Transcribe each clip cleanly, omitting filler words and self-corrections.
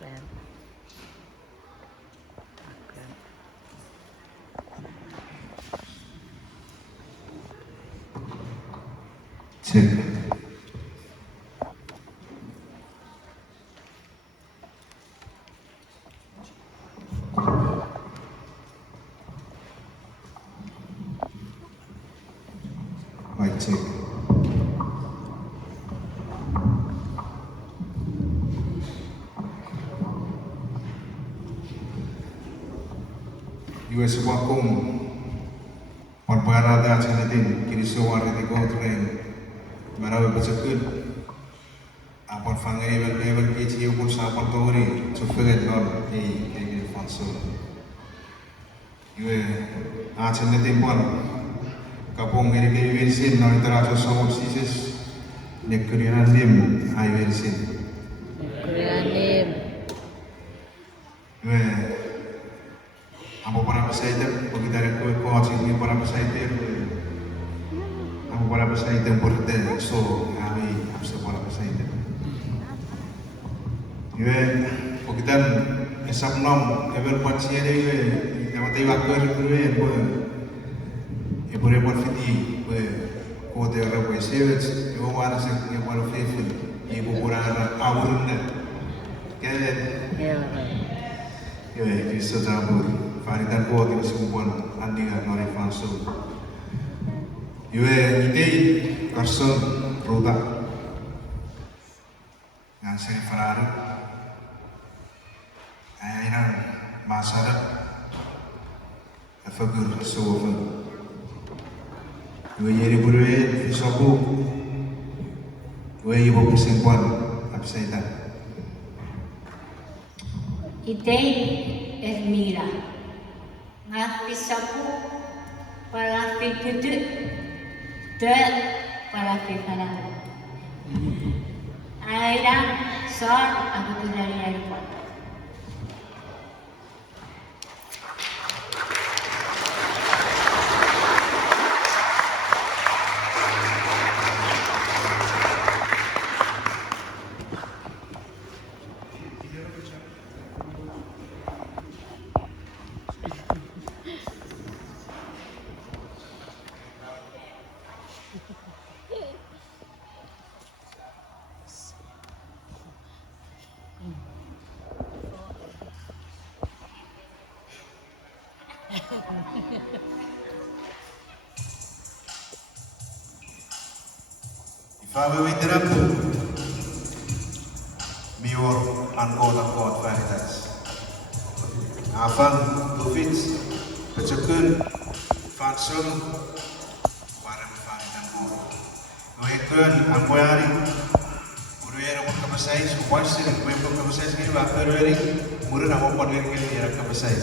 Sen. Cek. Mic check. Iwe sebuah kum Parparada chanatin kini sewar di kontren marawe bacakun apon fangai level kecil pun sapon tori cukup non kayak fanso iwe chanatin pon kapong ngeri kayak versin non teratur somot sises nekurian lim ay versin Krianim. iwe amo para pasaiter pagitare ko ini para pasaiter amo para pasaiter porte so kami harus para pasaiter iwe pagitan esap nom ever pansia iwe namatay wakor iwe iwe report fiti iwe ko te ora po sevets iwe wala sa iwe para faithful iwe pura awurun na kaya iwe isa jabur Faridan ko din sumbuan andi nga nori fanso. Iwe itay person roda. Nga seri farari. Ay nang masarap. Afagur sofa. Iwe yeri burwe fisoku. Iwe ibo pisimpuan absaitan. Itay Elmira. Ngapisaku para fikutu de para fikarang. Airang sor aku tu dari airport. Ifawe witiratu mior angkot veritas. Afan tufits pecekun fansum barang fanitan ko. Noekun angkoyari Muruera mo kapasay suwas sila kwento kapasay kini ba pero eri muru na mo pon eri kini kapasay.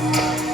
Thank